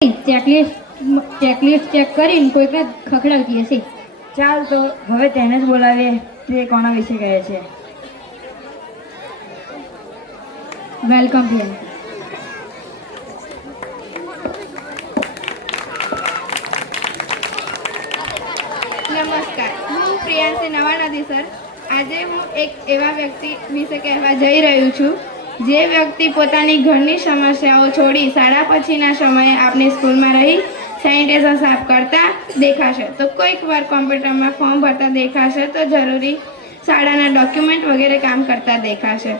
Checklist checklist check કરીને કોઈક જ ખખડાવતી હશે. ચાલ તો હવે તેને જ બોલાવીએ તે કોના વિશે કહે છે? વેલકમ પ્રિયંકા નમસ્કાર. હું પ્રિયાંશી નવાનદી સર. આજે હું એક એવા વ્યક્તિ વિશે કહેવા જઈ રહ્યું છું જે વ્યક્તિ પોતાની ઘરની સમસ્યાઓ છોડી શાળા પછીના સમયે આપની સ્કૂલમાં રહી સેનિટાઈઝર સાફ કરતા દેખાશે. તો કોઈક વાર કોમ્પ્યુટરમાં ફોર્મ ભરતા દેખાશે તો જરૂરી શાળાના ડોક્યુમેન્ટ વગેરે કામ કરતા દેખાશે.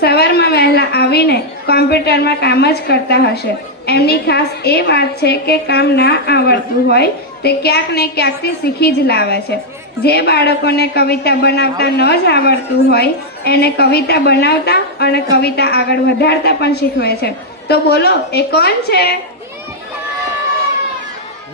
સવારમાં વહેલા આવીને કોમ્પ્યુટરમાં કામ જ કરતા હશે. એમની ખાસ એ વાત છે કે કામ ના આવડતું હોય તે ક્યાંક ને ક્યાંકથી શીખી જ લાવે છે. જે બાળકોને કવિતા બનાવતા ન જ આવડતું હોય એને કવિતા બનાવતા અને કવિતા આગળ વધારતા પણ શીખવે છે. તો બોલો, એ કોણ છે?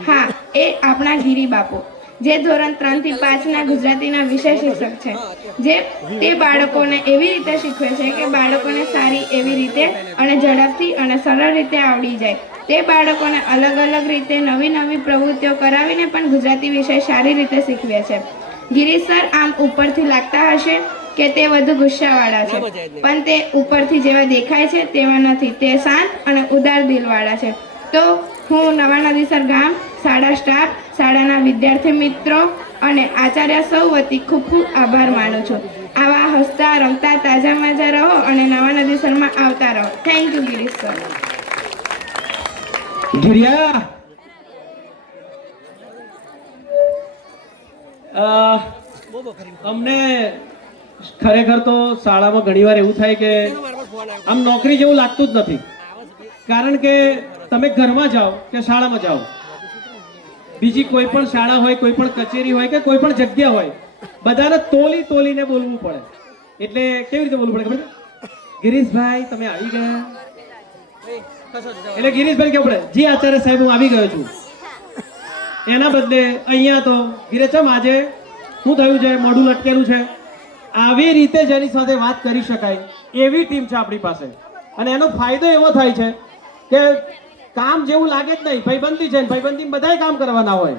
હા, એ આપણા ગીરી બાપુ જે ધોરણ ત્રણથી પાંચના ગુજરાતીના વિષય શિક્ષક છે. જે તે બાળકોને એવી રીતે શીખવે છે કે બાળકોને સારી એવી રીતે અને ઝડપથી અને સરળ રીતે આવડી જાય. તે બાળકોને અલગ અલગ રીતે નવી નવી પ્રવૃત્તિઓ કરાવીને પણ ગુજરાતી વિષય સારી રીતે શીખવે છે. ગિરીશ સર, આમ ઉપરથી લાગતા હશે? કે તે વધુ ગુસ્સાવાળા છે. પણ તે ઉપરથી જેવા દેખાય છે તેવા નથી. તે શાંત અને ઉદાર દિલવાળા છે. તો હું નવા નદીસર ગામ શાળા સ્ટાફ શાળાના વિદ્યાર્થી મિત્રો અને આચાર્ય સૌ વતી ખૂબ ખૂબ આભાર માનું છું. આવા હસતા રમતા તાજા માજા રહો અને નવા નદીસરમાં આવતા રહો. Thank you Girish sir Giriya! અમને ખરેખર તો શાળામાં ઘણીવાર એવું થાય કે આમ નોકરી જેવું લાગતું જ નથી. કારણ કે તમે ઘરમાં જાઓ કે શાળામાં જાઓ. બીજી કોઈ પણ શાળા હોય, કોઈ પણ કચેરી હોય કે કોઈ પણ જગ્યા હોય, બધાને તોલી તોલીને બોલવું પડે. એટલે કેવી રીતે બોલવું પડે ખબર ગિરીશભાઈ, તમે આવી ગયા? એટલે ગિરીશભાઈ કેવું પડે? જી આચાર્ય સાહેબ, હું આવી ગયો છું. એના બદલે અહીંયા તો ગિરેચમ આજે શું થયું છે? મોઢું લટકેલું છે? આવી રીતે જેની સાથે વાત કરી શકાય. એવી ટીમ છે આપણી પાસે. અને એનો ફાયદો એવો થાય છે કે કામ જેવું લાગે જ નહીં. ભાઈબંધી છે ભાઈબંધી બધાય કામ કરવાના હોય.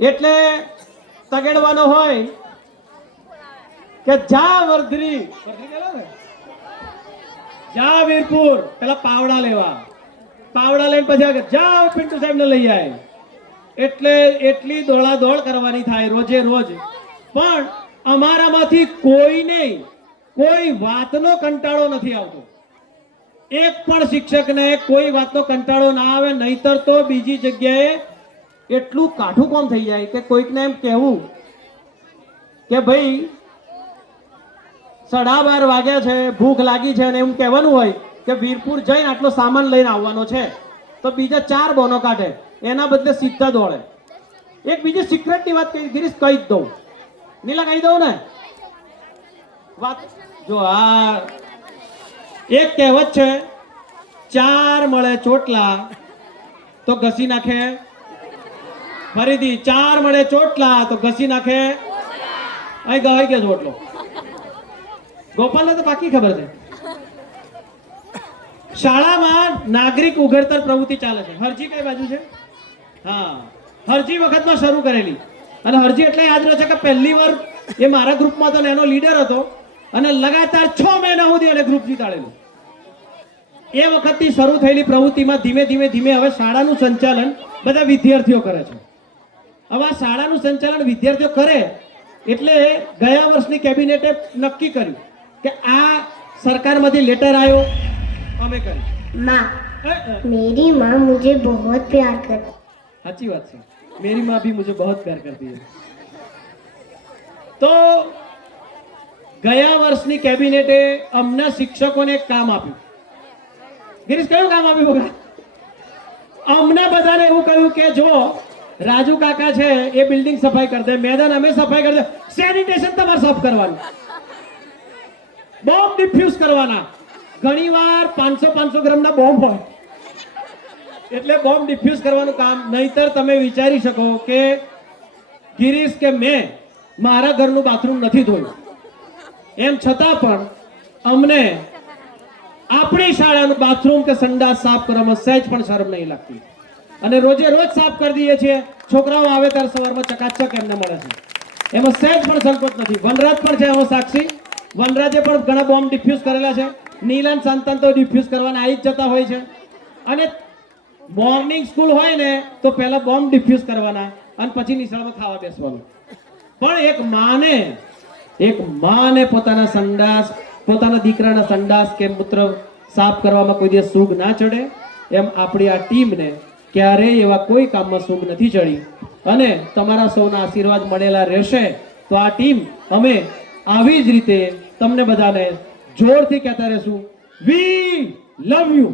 એટલે તગેડવાનો હોય કે જા વર્ધરી? જા વીરપુર. પેલા પાવડા લેવા. પાવડા લઈને પછી જા પિન્ટુ સાહેબ ને લઈ આય. એટલે એટલી દોડા દોડ કરવાની થાય રોજે રોજ. પણ અમારામાંથી કોઈને કોઈ વાતનો કંટાળો નથી આવતો. એક પણ શિક્ષકને કોઈ વાતનો કંટાળો ના આવે, નહીતર તો બીજી જગ્યાએ એટલું કાઠું કોમ થઈ જાય કે કોઈકને એમ કહેવું કે ભાઈ, સાડા બાર વાગ્યા છે, ભૂખ લાગી છે અને એમ કહેવાનું હોય કે વીરપુર જઈને આટલો સામાન લઈને આવવાનો છે, તો બીજા ચાર બોનો કાઢે, એના બદલે સીધા દોડે. એક બીજી સિક્રેટની વાત કહી ગિરીશ, કહી જ દઉં. નીલા કહી દઉં ને. વાત, જો આ એક કહેવત છે, ચાર મળે ચોટલા, તો ઘસી નાખે. ફરીથી, ચાર મળે ચોટલા, તો ઘસી નાખે. અહીં ગવાઈ ગયો ચોટલો ગોપાલને તો બાકી ખબર છે. શાળામાં નાગરિક ઉઘડતર પ્રવૃત્તિ ચાલે છે. હરજી કઈ બાજુ છે? હા. હરજી વખતમાં શરૂ કરેલી. અને હરજી એટલે યાદ રહ્યો છે કે પહેલી વાર એ મારા ગ્રુપમાં હતો ને એનો લીડર હતો અને લગાતાર છ મહિના સુધી એને ગ્રુપ જીતાડેલું એ વખતથી શરૂ થયેલી પ્રવૃત્તિમાં ધીમે ધીમે ધીમે હવે શાળાનું સંચાલન બધા વિદ્યાર્થીઓ કરે છે. હવે આ શાળાનું સંચાલન વિદ્યાર્થીઓ કરે એટલે ગયા વર્ષની કેબિનેટે નક્કી કર્યું કે આ સરકારમાંથી લેટર આવ્યો અમે કર્યું માં મેરી માં મુજે બહુત પ્યાર કરતી સાચી વાત છે. मेरी माँ भी मुझे बहुत प्यार करती है। તો ગયા વર્ષની કેબિનેટે અમને શિક્ષકોને કામ આપ્યું ગિરીશ કયું કામ આપ્યું અમને બધાને એવું કહ્યું કે જો રાજુ કાકા છે, એ બિલ્ડિંગ સફાઈ કરી દે, મેદાન અમે સફાઈ કરી દે, સેનિટેશન તમારે સાફ કરવાનું. બોમ્બ ડિફ્યુઝ કરવાના. ઘણી વાર પાંચસો પાંચસો ગ્રામના બોમ્બ હોય. એટલે બોમ્બ ડિફ્યુઝ કરવાનું કામ. નહીતર તમે વિચારી શકો કે ગિરીશ કે મેં મારા ઘરનું બાથરૂમ નથી ધોયું. એમ છતાં પણ અમને આપણી શાળાનું બાથરૂમ કે સંડાસ સાફ કરવામાં સહેજ પણ શરમ નહીં લાગતી. અને રોજે રોજ સાફ કરી દઈએ છીએ. છોકરાઓ આવે ત્યારે સવારમાં ચકાચક એમને મળે છે. એમાં સહેજ પણ સંકોચ નથી. વનરાજ પણ છે એમાં સાક્ષી. વનરાજે પણ ઘણા બોમ્બ ડિફ્યુઝ કરેલા છે. નીલન સંતાન તો ડિફ્યુઝ કરવાના આવી જ જતા હોય છે. અને મોર્નિંગ સ્કૂલ હોય ને, તો પહેલા બોમ્બ ડિફ્યુઝ કરવાના અને પછી નિશાળમાં ખાવા બેસવાનું. પણ એક માને એક માને પોતાના સંડાસ, પોતાના દીકરાના સંડાસ કે મૂત્ર સાફ કરવામાં કોઈ દિવસ સુગ ના ચડે, એમ આપણી આ ટીમને ક્યારેય એવા કોઈ કામમાં સુગ નથી ચડી. અને તમારા સૌના આશીર્વાદ મળેલા રહેશે, તો આ ટીમ અમે આવી જ રીતે તમને બધાને જોરથી કહેતા રહેશું. વી લવ યુ